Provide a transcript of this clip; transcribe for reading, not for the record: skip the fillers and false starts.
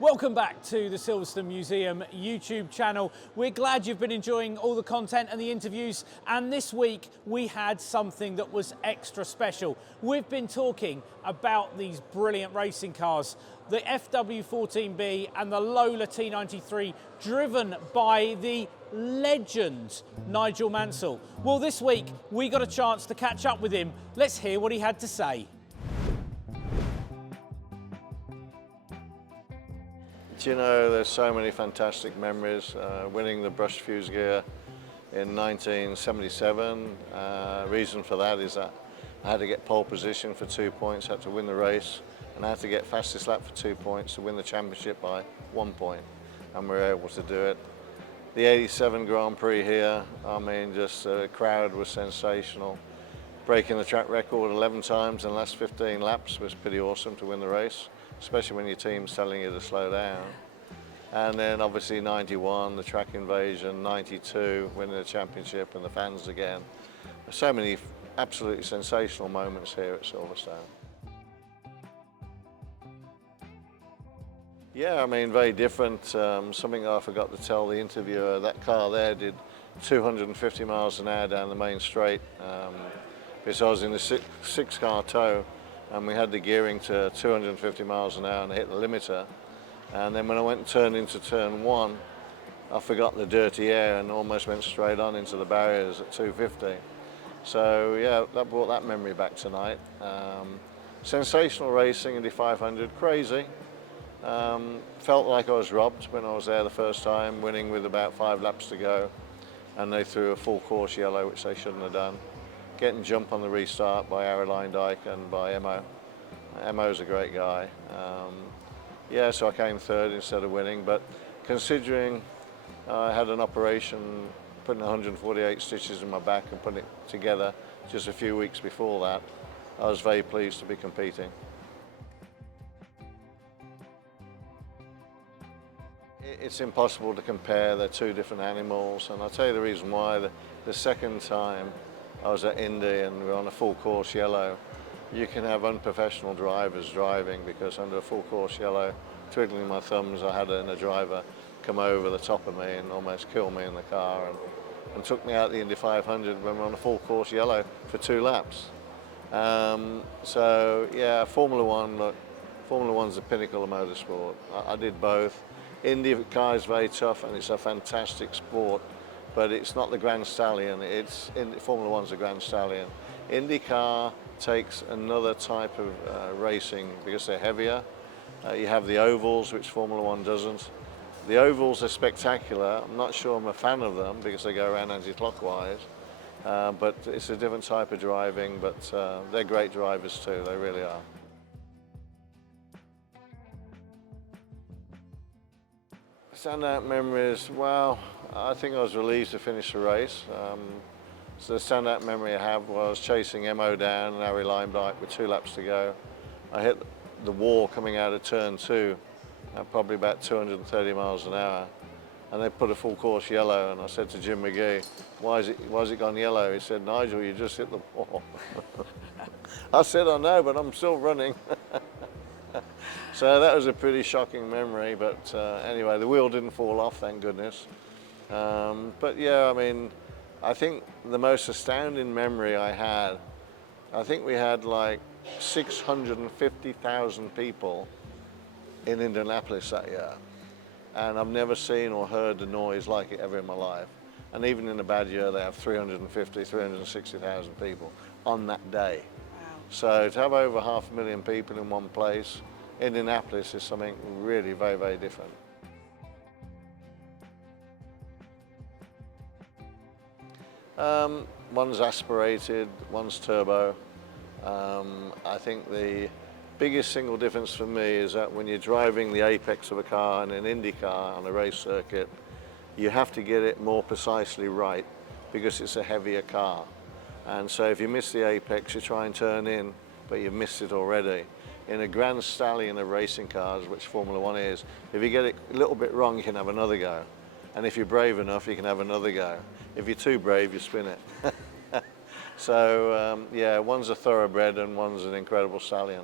Welcome back to the Silverstone Museum YouTube channel. We're glad you've been enjoying all the content and the interviews, and this week we had something that was extra special. We've been talking about these brilliant racing cars, the FW14B and the Lola T93, driven by the legend Nigel Mansell. Well, this week we got a chance to catch up with him. Let's hear what he had to say. Do you know, there's so many fantastic memories. Winning the brushed fuse gear in 1977. Reason for that is that I had to get pole position for 2 points, had to win the race, and I had to get fastest lap for 2 points to win the championship by 1 point, and we were able to do it. The 87 Grand Prix here, I mean, just the crowd was sensational. Breaking the track record 11 times in the last 15 laps was pretty awesome to win the race, especially when your team's telling you to slow down. And then obviously 91, the track invasion, 92, winning the championship and the fans again. So many absolutely sensational moments here at Silverstone. Yeah, I mean, very different. Something I forgot to tell the interviewer, that car there did 250 miles an hour down the main straight. Because I was in the six-car tow, and we had the gearing to 250 miles an hour and I hit the limiter. And then when I went and turned into turn one, I forgot the dirty air and almost went straight on into the barriers at 250. So yeah, that brought that memory back tonight. Sensational racing, Indy 500, crazy. Felt like I was robbed when I was there the first time, winning with about 5 laps to go. And they threw a full course yellow, which they shouldn't have done. Getting jump on the restart by Caroline Dyke and by Emo. Emo's a great guy. Yeah, so I came third instead of winning, but considering I had an operation, putting 148 stitches in my back and putting it together just a few weeks before that, I was very pleased to be competing. It's impossible to compare, they're two different animals, and I'll tell you the reason why. The second time I was at Indy and we were on a full course yellow, you can have unprofessional drivers driving, because under a full course yellow, twiddling my thumbs, I had a driver come over the top of me and almost kill me in the car and took me out the Indy 500 when we were on a full course yellow for 2 laps. So yeah, Formula One, look, Formula One's the pinnacle of motorsport. I did both. Indy car is very tough and it's a fantastic sport, but it's not the Grand Stallion. Formula One's a Grand Stallion. IndyCar takes another type of racing because they're heavier. You have the ovals, which Formula One doesn't. The ovals are spectacular. I'm not sure I'm a fan of them because they go around anti-clockwise, but it's a different type of driving, but they're great drivers too, they really are. Standout memories, well, I think I was relieved to finish the race. So the standout memory I have was chasing Mo down and Harry Limebike with 2 laps to go. I hit the wall coming out of turn 2 at probably about 230 miles an hour, and they put a full course yellow, and I said to Jim McGee, why is it gone yellow? He said, Nigel, you just hit the wall. I said, I know, but I'm still running. So that was a pretty shocking memory, but anyway, the wheel didn't fall off, thank goodness. But yeah, I mean, I think the most astounding memory I had, I think we had like 650,000 people in Indianapolis that year. And I've never seen or heard the noise like it ever in my life. And even in a bad year, they have 350, 360,000 people on that day. Wow. So to have over 500,000 people in one place, Indianapolis is something really very, very different. One's aspirated, one's turbo. I think the biggest single difference for me is that when you're driving the apex of a car in an Indy car on a race circuit, you have to get it more precisely right because it's a heavier car. And so if you miss the apex, you try and turn in, but you've missed it already. In a Grand Stallion of racing cars, which Formula One is, if you get it a little bit wrong, you can have another go. And if you're brave enough, you can have another go. If you're too brave, you spin it. So yeah, one's a thoroughbred and one's an incredible stallion.